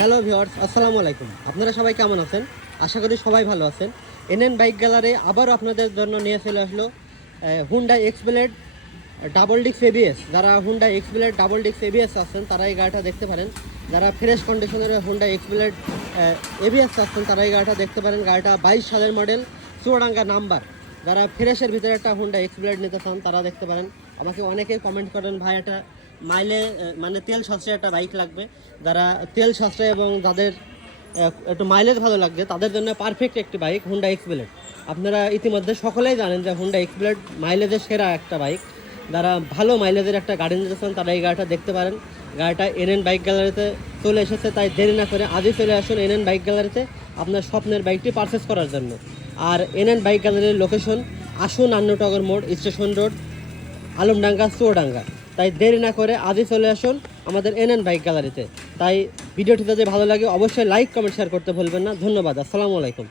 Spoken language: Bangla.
হ্যালো ভিউয়ার্স, আসসালামু আলাইকুম। আপনারা সবাই কেমন আছেন? আশা করি সবাই ভালো আছেন। এনএন বাইক গ্যালারি আবারও আপনাদের জন্য নিয়ে চলে আসলো হুন্ডাই এক্সব্লেড ডাবল ডিক্স এবিএস। যারা হুন্ডাই এক্সব্লেড ডাবল ডিক্স এবিএস আছেন তারা এই গাড়িটা দেখতে পারেন। যারা ফ্রেশ কন্ডিশনের হুন্ডাই এক্সব্লেড এবিএস আছেন তারা এই গাড়িটা দেখতে পারেন। গাড়িটা 22 সালের মডেল, চুয়াডাঙ্গা নাম্বার। যারা ফ্রেশের ভিতরে একটা হুন্ডাই এক্সব্লেড নিতে চান তারা দেখতে পারেন। আমাকে অনেকেই কমেন্ট করেন, ভাই এটা মাইলে মানে তেল সাশ্রয় একটা বাইক লাগবে। যারা তেল সাশ্রয় এবং যাদের একটু মাইলেজ ভালো লাগবে তাদের জন্য পারফেক্ট একটি বাইক হুন্ডা এক্সব্লেড। আপনারা ইতিমধ্যে সকলেই জানেন যে হুন্ডা এক্সব্লেড মাইলেজের সেরা একটা বাইক। যারা ভালো মাইলেজের একটা গাড়ি নিতে চান তারা এই গাড়িটা দেখতে পারেন। গাড়িটা এনএন বাইক গ্যালারিতে চলে এসেছে, তাই দেরি না করে আজই চলে আসুন এনএন বাইক গ্যালারিতে আপনার স্বপ্নের বাইকটি পারচেস করার জন্য। আর এনএন বাইক গ্যালারির লোকেশন আসুন আন্নটগর মোড়, স্টেশন রোড, আলমডাঙ্গা, চুয়াডাঙ্গা। তাই দেরি না করে আজই চলে আসুন আমাদের এনএন বাইক গ্যালারিতে। তাই ভিডিওটি যদি ভালো লাগে অবশ্যই লাইক, কমেন্ট, শেয়ার করতে ভুলবেন না। ধন্যবাদ। আসসালামু আলাইকুম।